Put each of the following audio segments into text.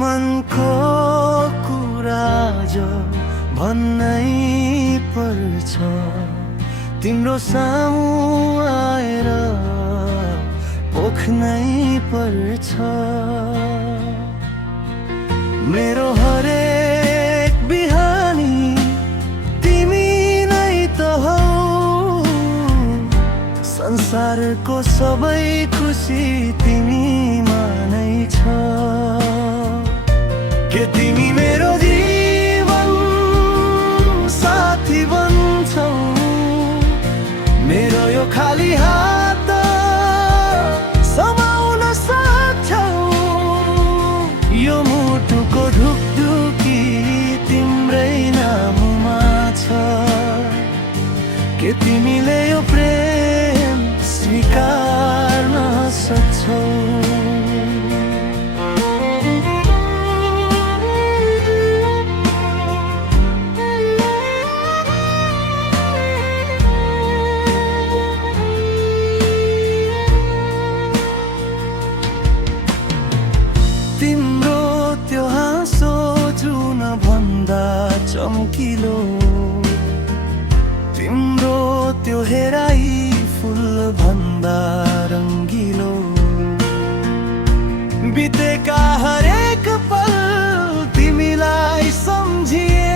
मनको कुरा जो भन्नै पर्छ तिम्रो सामु आएर पोख्नै पर्छ मेरो हरेक बिहानी तिमी नै त हौ संसारको सबै खुसी तिमीमा नै छ के तिमी मेरो जीवन साथी बन्छौ मेरो यो खाली हात समाउन सक्छौ यो मुटुको ढुकढुकी तिम्रै नाममा छ के तिमीले यो प्रेम स्वीकार्न सक्छौ तिम्रो त्यो हाँसो जुन भन्दा चम्किलो तिम्रो त्यो हेराई फुल भन्दा रङ्गिलो बितेका हरेक पल तिमीलाई सम्झिए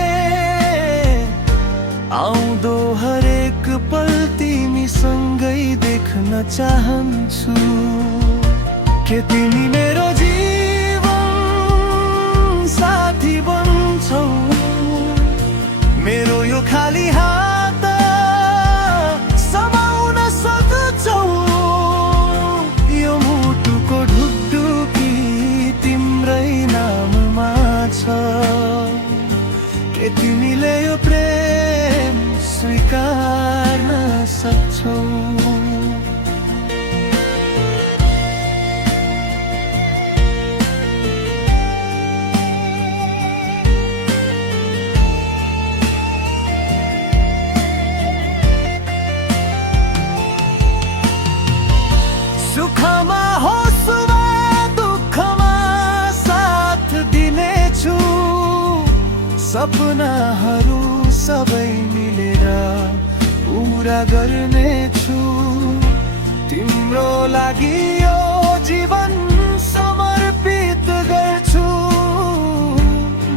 आउँदो हरेक पल तिमीसँगै देख्न चाहन्छु के तिमी मेरो साथी बन्छौ मेरो यो खाली हात समाउन सक्छौ यो मुटुको ढुकढुकी तिम्रै नाममा छ के तिमीले यो प्रेम स्वीकार्न सक्छौ सुखमा होस् वा दुःखमा साथ दिनेछु सपनाहरू सबै मिलेर पुरा गर्नेछु तिम्रो लागि यो जीवन समर्पित गर्छु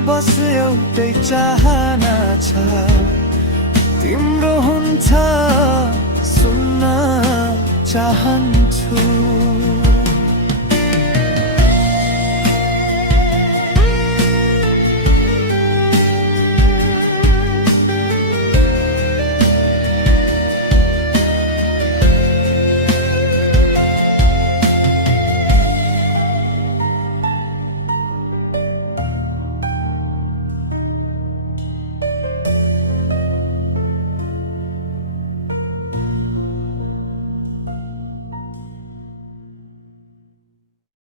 बस एउटै चाहना छ तिम्रो हुन्छ सुन्न चाहन्छु